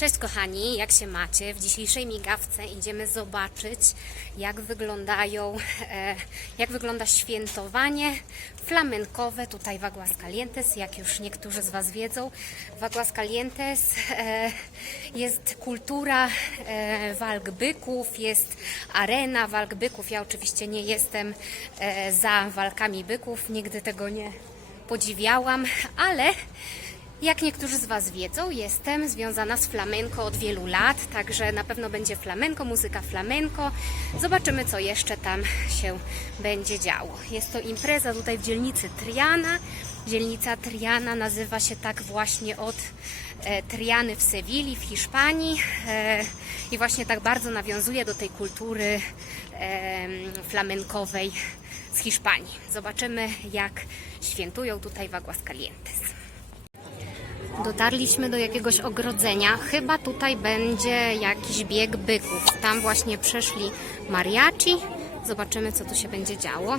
Cześć kochani, jak się macie? W dzisiejszej migawce idziemy zobaczyć, jak wyglądają, e, jak wygląda świętowanie flamenkowe tutaj w Aguascalientes. Jak już niektórzy z Was wiedzą, w Aguascalientes e, jest kultura e, walk byków, jest arena walk byków. Ja oczywiście nie jestem za walkami byków, nigdy tego nie podziwiałam, ale jak niektórzy z Was wiedzą, jestem związana z flamenko od wielu lat, także na pewno będzie flamenko, muzyka flamenko. Zobaczymy, co jeszcze tam się będzie działo. Jest to impreza tutaj w dzielnicy Triana. Dzielnica Triana nazywa się tak właśnie od e, Triany w Sewilli, w Hiszpanii e, i właśnie tak bardzo nawiązuje do tej kultury e, flamenkowej z Hiszpanii. Zobaczymy, jak świętują tutaj w Aguascalientes. Dotarliśmy do jakiegoś ogrodzenia. Chyba tutaj będzie jakiś bieg byków. Tam właśnie przeszli mariachi. Zobaczymy, co tu się będzie działo.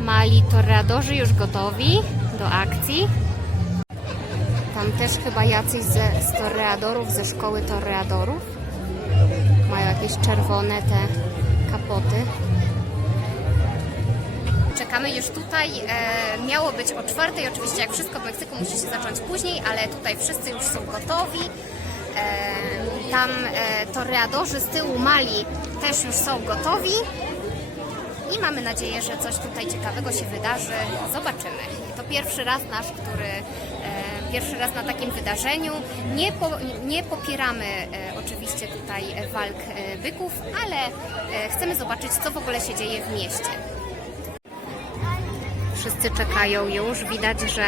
Mali torreadorzy już gotowi do akcji. Tam też chyba jacyś ze, z torreadorów, ze szkoły torreadorów. Mają jakieś czerwone te kapoty. Czekamy już tutaj. E, miało być o czwartej. Oczywiście, jak wszystko w Meksyku musi się zacząć później, ale tutaj wszyscy już są gotowi. E, tam e, toreadorzy z tyłu Mali też już są gotowi. I mamy nadzieję, że coś tutaj ciekawego się wydarzy. Zobaczymy. To pierwszy raz nasz, który e, pierwszy raz na takim wydarzeniu. Nie, po, nie popieramy e, oczywiście tutaj walk e, byków, ale e, chcemy zobaczyć, co w ogóle się dzieje w mieście. Wszyscy czekają już. Widać, że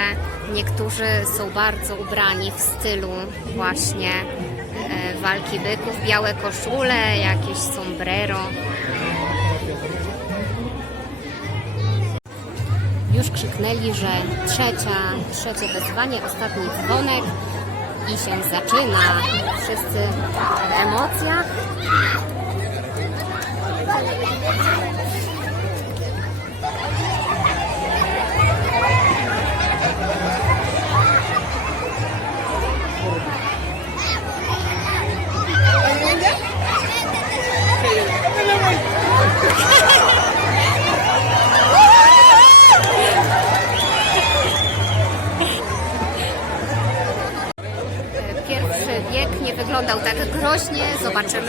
niektórzy są bardzo ubrani w stylu właśnie e, walki byków. Białe koszule, jakieś sombrero. Już krzyknęli, że trzecia, trzecie wezwanie, ostatni dzwonek i się zaczyna. Wszyscy w emocjach.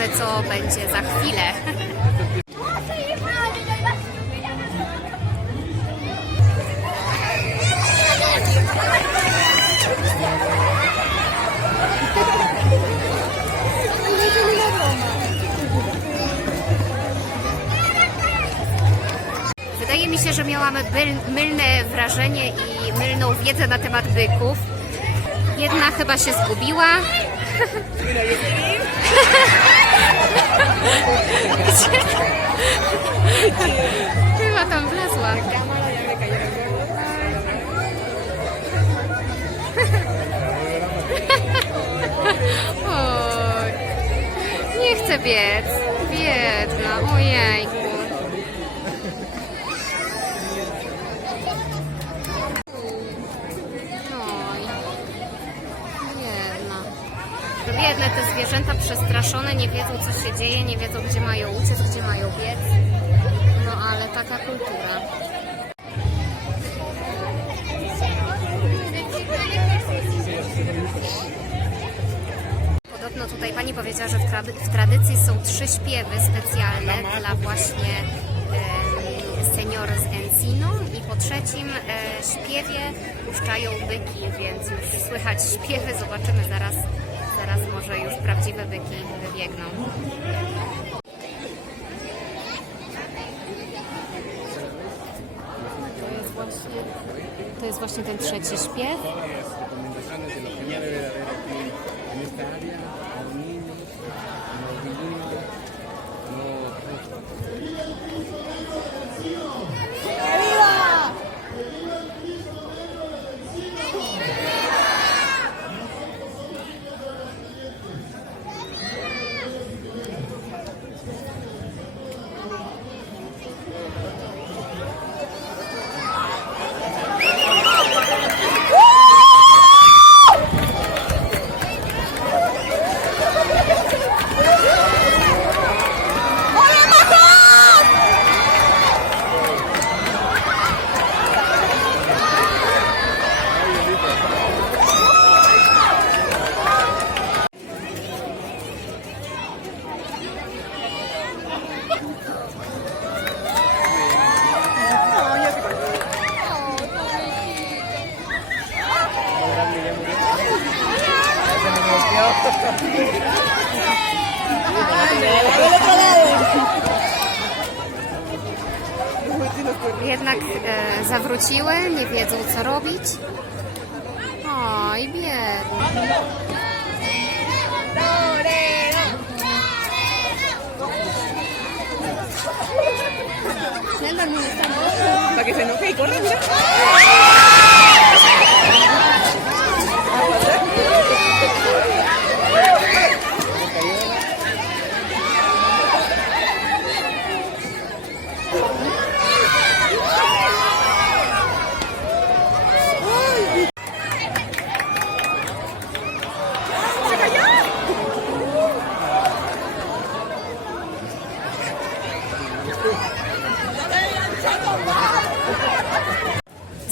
Zobaczymy, co będzie za chwilę. Wydaje mi się, że miałam myl- mylne wrażenie i mylną wiedzę na temat byków. Jedna chyba się zgubiła. Chyba tam wlazła. Oj, nie chcę biec. Biedna, ojejku. Biedne te zwierzęta przestraszone, nie wiedzą co się dzieje, nie wiedzą gdzie mają uciec, gdzie mają biec. No ale taka kultura. Podobno tutaj pani powiedziała, że w, w tradycji są trzy śpiewy specjalne dla właśnie e, senior z Encino i po trzecim e, śpiewie puszczają byki, więc już słychać śpiewy, zobaczymy zaraz, zaraz może już prawdziwe byki wybiegną. To jest właśnie, to jest właśnie ten trzeci śpiew. E, zawróciły, nie wiedzą co robić. Oj, biedne. Para que se enoje y corra, mira.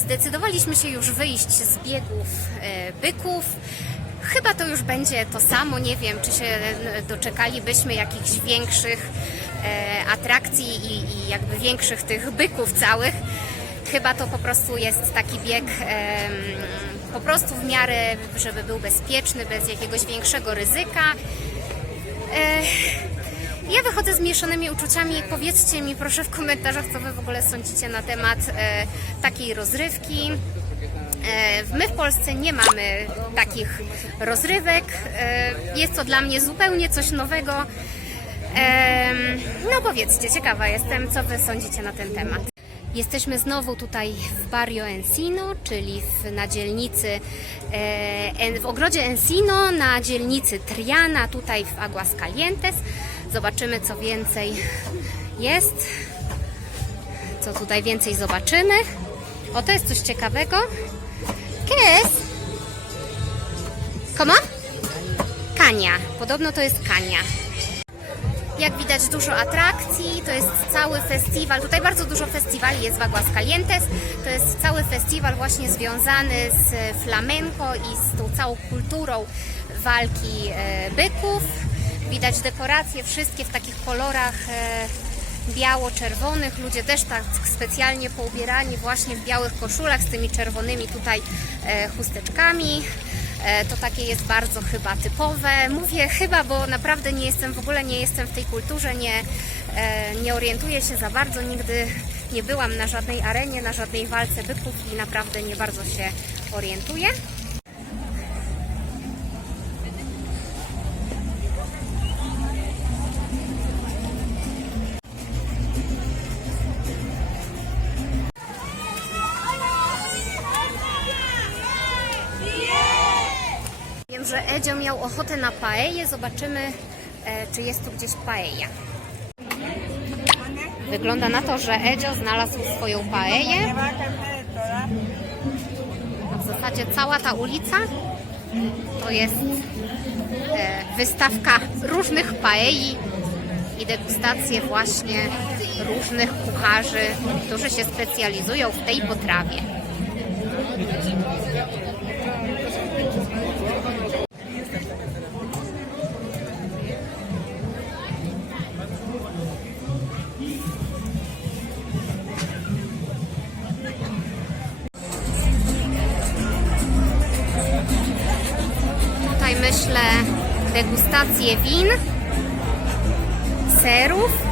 Zdecydowaliśmy się już wyjść z biegów e, byków. Chyba to już będzie to samo. Nie wiem, czy się e, doczekalibyśmy jakichś większych e, atrakcji i, i jakby większych tych byków całych. Chyba to po prostu jest taki bieg po prostu w miarę, żeby był bezpieczny, bez jakiegoś większego ryzyka. E, ja wychodzę z mieszanymi uczuciami. Powiedzcie mi proszę w komentarzach, co Wy w ogóle sądzicie na temat e, takiej rozrywki. E, my w Polsce nie mamy takich rozrywek. E, jest to dla mnie zupełnie coś nowego. Em, no powiedzcie, ciekawa jestem, co Wy sądzicie na ten temat. Jesteśmy znowu tutaj w Barrio Encino, czyli w, na dzielnicy, e, w ogrodzie Encino, na dzielnicy Triana, tutaj w Aguascalientes. Zobaczymy, co więcej jest. Co tutaj więcej zobaczymy. O, to jest coś ciekawego. ¿Qué es? ¿Cómo? Kania. Podobno to jest kania. Jak widać dużo atrakcji, to jest cały festiwal, tutaj bardzo dużo festiwali jest w Aguascalientes, to jest cały festiwal właśnie związany z flamenco i z tą całą kulturą walki e, byków. Widać dekoracje wszystkie w takich kolorach e, biało-czerwonych, ludzie też tak specjalnie poubierani właśnie w białych koszulach z tymi czerwonymi tutaj e, chusteczkami. E, To takie jest bardzo chyba typowe. Mówię chyba, bo naprawdę nie jestem, w ogóle nie jestem w tej kulturze, nie, nie orientuję się za bardzo. Nigdy nie byłam na żadnej arenie, na żadnej walce byków i naprawdę nie bardzo się orientuję. Ochotę na paeję. Zobaczymy, e, czy jest tu gdzieś paeja. Wygląda na to, że Edzio znalazł swoją paeję. W zasadzie cała ta ulica to jest e, wystawka różnych paei i degustacje właśnie różnych kucharzy, którzy się specjalizują w tej potrawie. Degustację win, serów.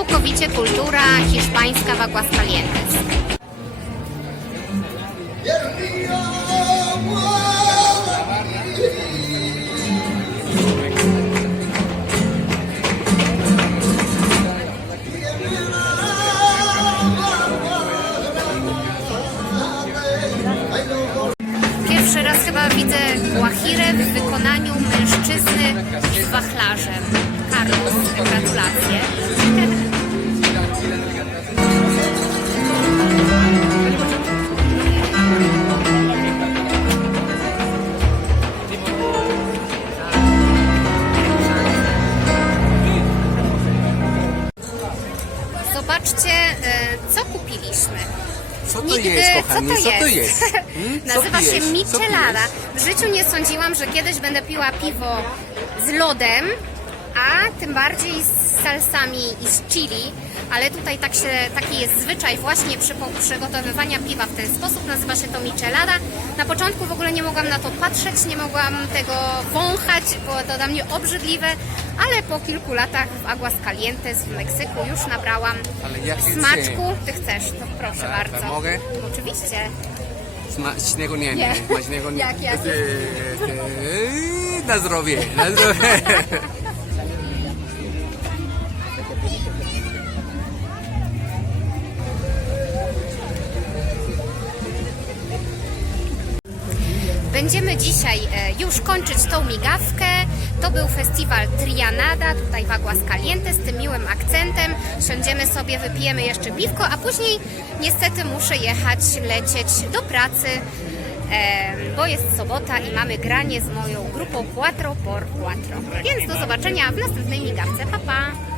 Całkowicie kultura hiszpańska w Aguascalientes. Co to Co to jest? jest? Hmm? Nazywa się michelada. W życiu nie sądziłam, że kiedyś będę piła piwo z lodem, a tym bardziej z salsami i z chili. Ale tutaj tak się, taki jest zwyczaj właśnie przy przygotowywania piwa w ten sposób. Nazywa się to michelada. Na początku w ogóle nie mogłam na to patrzeć, nie mogłam tego wąchać, było to dla mnie obrzydliwe, ale po kilku latach w Aguascalientes w Meksyku już nabrałam jaki smaczku. Ty chcesz, to proszę Tak, bardzo. mogę? Oczywiście. Smacznego nie, Nie. Smacznego nie. Jak, jak? Este, este, Na zdrowie, na zdrowie. Będziemy dzisiaj e, już kończyć tą migawkę. To był festiwal Trianada tutaj w Aguascalientes z tym miłym akcentem. Siądziemy sobie, wypijemy jeszcze piwko, a później niestety muszę jechać, lecieć do pracy, bo jest sobota i mamy granie z moją grupą Quattro por Quattro. Więc do zobaczenia w następnej migawce. Pa, pa!